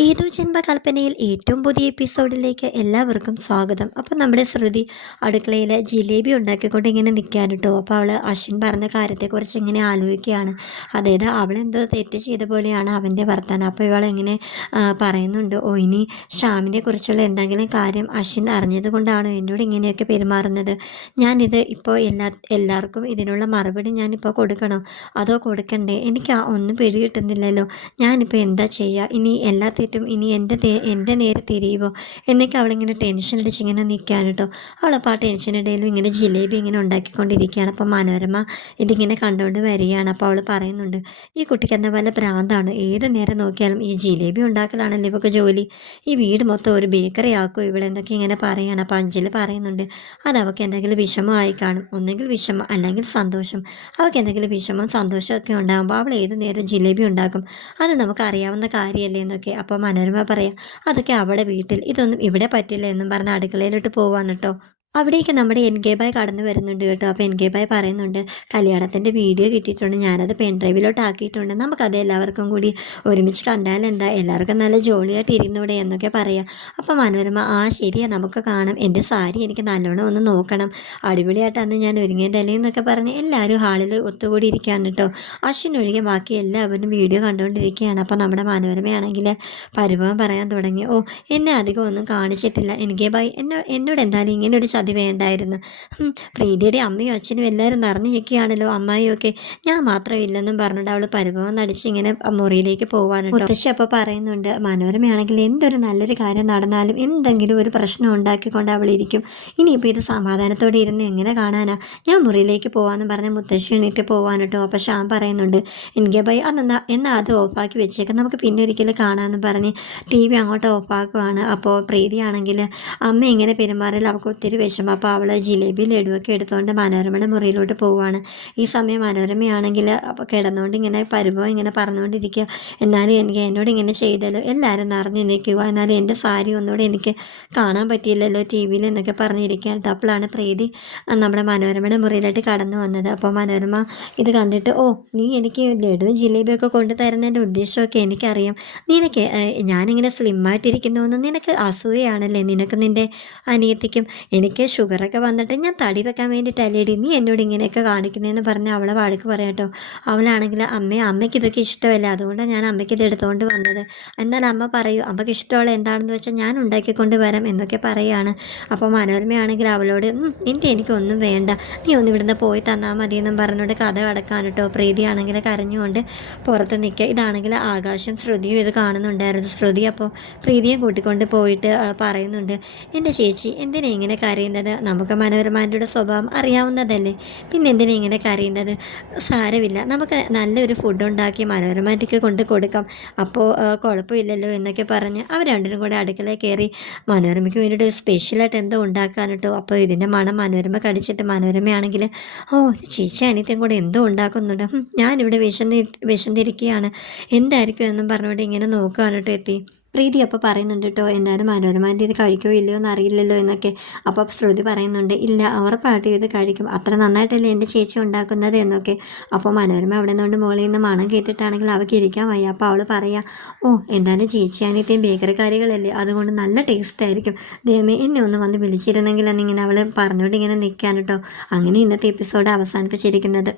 ഏതോ ജന്മകൽപ്പനയിൽ ഏറ്റവും പുതിയ എപ്പിസോഡിലേക്ക് എല്ലാവർക്കും സ്വാഗതം. അപ്പോൾ നമ്മുടെ ശ്രുതി അടുക്കളയിൽ ജിലേബി ഉണ്ടാക്കിക്കൊണ്ട് ഇങ്ങനെ നിൽക്കാൻ കേട്ടോ. അപ്പോൾ അവൾ അശ്വിൻ പറഞ്ഞ കാര്യത്തെക്കുറിച്ച് ഇങ്ങനെ ആലോചിക്കുകയാണ്. അതായത് അവളെന്തോ തെറ്റ് ചെയ്ത പോലെയാണ് അവൻ്റെ വർത്താനം. അപ്പോൾ ഇവളെങ്ങനെ പറയുന്നുണ്ട്, ഓ ഇനി ഷ്യാമിനെ കുറിച്ചുള്ള എന്തെങ്കിലും കാര്യം അശ്വിൻ അറിഞ്ഞത് കൊണ്ടാണ് എന്നോട് ഇങ്ങനെയൊക്കെ പെരുമാറുന്നത്. ഞാനിത് ഇപ്പോൾ എല്ലാവർക്കും ഇതിനുള്ള മറുപടി ഞാനിപ്പോൾ കൊടുക്കണോ അതോ കൊടുക്കണ്ടേ? എനിക്ക് ഒന്നും പിടി കിട്ടുന്നില്ലല്ലോ. ഞാനിപ്പോൾ എന്താ ചെയ്യുക? ഇനി എല്ലാ തെറ്റും ഇനി എൻ്റെ നേരെ തിരിയുമോ എന്നൊക്കെ അവളിങ്ങനെ ടെൻഷൻ അടിച്ച് ഇങ്ങനെ നിൽക്കാൻ കേട്ടോ. അവളപ്പോൾ ആ ടെൻഷനിടയിലും ഇങ്ങനെ ജിലേബി ഇങ്ങനെ ഉണ്ടാക്കിക്കൊണ്ടിരിക്കുകയാണ്. അപ്പോൾ മനോരമ ഇതിങ്ങനെ കണ്ടുകൊണ്ട് വരികയാണ്. അപ്പോൾ അവൾ പറയുന്നുണ്ട്, ഈ കുട്ടിക്ക് എന്താ വല്ല ഭ്രാന്താണ്, ഏത് നേരം നോക്കിയാലും ഈ ജിലേബി ഉണ്ടാക്കലാണല്ലോ ഇവൾക്ക് ജോലി. ഈ വീട് മൊത്തം ഒരു ബേക്കറി ആക്കുമോ ഇവിടെ എന്നൊക്കെ ഇങ്ങനെ പറയുകയാണ്. അപ്പോൾ അഞ്ജലി പറയുന്നുണ്ട്, അത് അവൾക്ക് എന്തെങ്കിലും വിഷമമായി കാണും, ഒന്നെങ്കിൽ വിഷമം അല്ലെങ്കിൽ സന്തോഷം. അവൾക്ക് എന്തെങ്കിലും വിഷമം സന്തോഷമൊക്കെ ഉണ്ടാകുമ്പോൾ അവൾ ഏത് നേരം ജിലേബി ഉണ്ടാക്കും, അത് നമുക്ക് അറിയാവുന്ന കാര്യമല്ലേ എന്നൊക്കെ. അപ്പോൾ മനോരമ പറയാം, അതൊക്കെ അവിടെ വീട്ടിൽ, ഇതൊന്നും ഇവിടെ പറ്റില്ല എന്നും പറഞ്ഞ് അടുക്കളയിലോട്ട് പോവാന്ന് കേട്ടോ. അവിടേക്ക് നമ്മുടെ എൻ കെ ബായ് കടന്നു വരുന്നുണ്ട് കേട്ടോ. അപ്പോൾ എൻ കെ ബായ് പറയുന്നുണ്ട്, കല്യാണത്തിൻ്റെ വീഡിയോ കിട്ടിയിട്ടുണ്ട്, ഞാനത് പെൻ ഡ്രൈവിലോട്ട് ആക്കിയിട്ടുണ്ട്, നമുക്കത് എല്ലാവർക്കും കൂടി ഒരുമിച്ച് കണ്ടാൽ എന്താ, എല്ലാവർക്കും നല്ല ജോളിയായിട്ട് ഇരുന്നൂടെ എന്നൊക്കെ പറയാം. അപ്പോൾ മനോരമ, ആ ശരിയാ, നമുക്ക് കാണാം, എൻ്റെ സാരി എനിക്ക് നല്ലോണം ഒന്ന് നോക്കണം, അടിപൊളിയായിട്ട് അന്ന് ഞാൻ ഒരുങ്ങിയതല്ലേ എന്നൊക്കെ പറഞ്ഞ് എല്ലാവരും ഹാളിൽ ഒത്തുകൂടി ഇരിക്കുകയാണ് കേട്ടോ. അശ്വിനൊഴികെ ബാക്കി എല്ലാവരും വീഡിയോ കണ്ടുകൊണ്ടിരിക്കുകയാണ്. അപ്പോൾ നമ്മുടെ മനോരമയാണെങ്കിൽ പരിഭവം പറയാൻ തുടങ്ങി, ഓ എന്നെ അധികം ഒന്നും കാണിച്ചിട്ടില്ല എൻ കെ ബായ്, എന്നോട് എന്തായാലും ഇങ്ങനെ ഒരു ചതി വേണ്ടായിരുന്നു. പ്രീതിയുടെ അമ്മയും അച്ഛനും എല്ലാവരും നിറഞ്ഞു നിൽക്കുകയാണല്ലോ, അമ്മായിയൊക്കെ, ഞാൻ മാത്രം ഇല്ലെന്നും പറഞ്ഞിട്ട് അവൾ പരിഭവം നടിച്ച് ഇങ്ങനെ മുറിയിലേക്ക് പോകാനുണ്ട്. മുത്തശ്ശി അപ്പോൾ പറയുന്നുണ്ട്, മനോരമയാണെങ്കിൽ എന്തൊരു നല്ലൊരു കാര്യം നടന്നാലും എന്തെങ്കിലും ഒരു പ്രശ്നം ഉണ്ടാക്കിക്കൊണ്ട് അവൾ ഇരിക്കും, ഇനിയിപ്പോൾ ഇത് സമാധാനത്തോടെ ഇരുന്ന് എങ്ങനെ കാണാനാ, ഞാൻ മുറിയിലേക്ക് പോകാമെന്ന് പറഞ്ഞ് മുത്തശ്ശി എണീറ്റ് പോകാൻ കേട്ടോ. അപ്പോൾ ശ്യാം പറയുന്നുണ്ട്, എനിക്ക് ഭയ അതെന്താ എന്നാൽ അത് ഓഫാക്കി വെച്ചേക്കാം, നമുക്ക് പിന്നെ ഒരിക്കലും കാണാമെന്ന് പറഞ്ഞ് ടി വി അങ്ങോട്ട് ഓഫാക്കുവാണ്. അപ്പോൾ പ്രീതിയാണെങ്കിൽ അമ്മ ഇങ്ങനെ പെരുമാറിയാൽ അവൾക്ക് ഒത്തിരി വിഷമം. അപ്പോൾ അവൾ ജിലേബി ലഡുവൊക്കെ എടുത്തുകൊണ്ട് മനോരമയുടെ മുറിയിലോട്ട് പോവുകയാണ്. ഈ സമയം മനോരമയാണെങ്കിൽ അപ്പോൾ കിടന്നുകൊണ്ട് ഇങ്ങനെ പരിഭവം ഇങ്ങനെ പറഞ്ഞുകൊണ്ടിരിക്കുക, എന്നാലും എനിക്ക് എന്നോട് ഇങ്ങനെ ചെയ്തല്ലോ, എല്ലാവരും നിറഞ്ഞു നിൽക്കുക, എന്നാലും എൻ്റെ സാരി ഒന്നുകൂടെ എനിക്ക് കാണാൻ പറ്റിയില്ലല്ലോ ടി വിയിൽ എന്നൊക്കെ പറഞ്ഞിരിക്കാൻ. അപ്പോഴാണ് പ്രീതി നമ്മുടെ മനോരമയുടെ മുറിയിലോട്ട് കടന്നു വന്നത്. അപ്പോൾ മനോരമ ഇത് കണ്ടിട്ട്, ഓ നീ എനിക്ക് ലഡുവും ജിലേബിയൊക്കെ കൊണ്ടു തരുന്നതിൻ്റെ ഉദ്ദേശമൊക്കെ എനിക്കറിയാം, നിനക്ക് ഞാനിങ്ങനെ സ്ലിമ്മായിട്ടിരിക്കുന്നുവെന്ന് നിനക്ക് അസൂയയാണല്ലേ, നിനക്ക് നിൻ്റെ അനിയത്തിക്കും എനിക്ക് ഷുഗറൊക്കെ വന്നിട്ട് ഞാൻ തടി വെക്കാൻ വേണ്ടിയിട്ടല്ലേടി നീ എന്നോട് ഇങ്ങനെയൊക്കെ കാണിക്കുന്നതെന്ന് പറഞ്ഞ് അവളെ വഴക്ക് പറയാട്ടോ. അവളാണെങ്കിൽ അമ്മയ്ക്ക് ഇതൊക്കെ ഇഷ്ടമല്ല, അതുകൊണ്ടാണ് ഞാൻ അമ്മയ്ക്ക് ഇത് എടുത്തുകൊണ്ട് വന്നത്, എന്നാൽ അമ്മ പറയൂ അമ്മയ്ക്ക് ഇഷ്ടമുള്ള എന്താണെന്ന് വെച്ചാൽ ഞാൻ ഉണ്ടാക്കിക്കൊണ്ട് വരാം എന്നൊക്കെ പറയുകയാണ്. അപ്പോൾ മനോരമയാണെങ്കിൽ അവളോട്, എനിക്കൊന്നും വേണ്ട, നീ ഒന്ന് ഇവിടുന്ന് പോയി തന്നാൽ മതിയെന്നും പറഞ്ഞുകൊണ്ട് കഥ കടക്കാൻ കേട്ടോ. പ്രീതിയാണെങ്കിൽ കരഞ്ഞുകൊണ്ട് പുറത്ത് നിൽക്കുക. ഇതാണെങ്കിൽ ആകാശം ശ്രുതിയും ഇത് കാണുന്നുണ്ടായിരുന്നു. ശ്രുതി അപ്പോൾ പ്രീതിയെ കൂട്ടിക്കൊണ്ട് പോയിട്ട് പറയുന്നുണ്ട്, എൻ്റെ ചേച്ചി എന്തിനാ ഇങ്ങനെ കരയുന്നത്, നമുക്ക് മനോരമാൻ്റെ സ്വഭാവം അറിയാവുന്നതല്ലേ, പിന്നെ എന്തിനാ ഇങ്ങനെ കരയുന്നത്, സാരമില്ല, നമുക്ക് നല്ലൊരു ഫുഡ് ഉണ്ടാക്കി മനോരമാറ്റിക്ക് കൊണ്ട് കൊടുക്കാം, അപ്പോൾ കുഴപ്പമില്ലല്ലോ എന്നൊക്കെ പറഞ്ഞ് അവർ രണ്ടിനും കൂടെ അടുക്കളയിൽ കയറി മനോരമയ്ക്ക് വേണ്ടിയിട്ട് സ്പെഷ്യലായിട്ട് എന്തോ ഉണ്ടാക്കാൻ കേട്ടോ. അപ്പോൾ ഇതിൻ്റെ മണം മനോരമ കടിച്ചിട്ട് മനോരമയാണെങ്കിൽ, ഓ ചേച്ചി അനിയത്തെയും കൂടെ എന്തോ ഉണ്ടാക്കുന്നുണ്ട്, ഞാനിവിടെ വിശന്നിരിക്കുകയാണ്, എന്തായിരിക്കും എന്നും പറഞ്ഞുകൊണ്ട് ഇങ്ങനെ നോക്കുകയാണ് കേട്ടോ. എത്തി പ്രീതി അപ്പോൾ പറയുന്നുണ്ട് കേട്ടോ, എന്തായാലും മനോരമാൻ്റെ ഇത് കഴിക്കുമോ ഇല്ലയോ എന്ന് അറിയില്ലല്ലോ എന്നൊക്കെ. അപ്പോൾ ശ്രുതി പറയുന്നുണ്ട്, ഇല്ല ഉറപ്പായിട്ടും ഇത് കഴിക്കും, അത്ര നന്നായിട്ടല്ലേ എൻ്റെ ചേച്ചി ഉണ്ടാക്കുന്നത് എന്നൊക്കെ. അപ്പോൾ മനോരമ അവിടെ നിന്നുകൊണ്ട് മുകളിൽ നിന്ന് മണം കേട്ടിട്ടാണെങ്കിൽ അവൾക്ക് ഇരിക്കാൻ വയ്യ. അപ്പോൾ അവൾ പറയാം, ഓ എന്തായാലും ചേച്ചി അനിയത്തെയും ബേക്കറി കറികളല്ലേ, അതുകൊണ്ട് നല്ല ടേസ്റ്റ് ആയിരിക്കും, ദൈവമേ എന്നെ ഒന്ന് വന്ന് വിളിച്ചിരുന്നെങ്കിൽ എന്നിങ്ങനെ അവൾ പറഞ്ഞുകൊണ്ട് ഇങ്ങനെ നിൽക്കാൻ കേട്ടോ. അങ്ങനെ ഇന്നത്തെ എപ്പിസോഡ് അവസാനിപ്പിച്ചിരിക്കുന്നത്.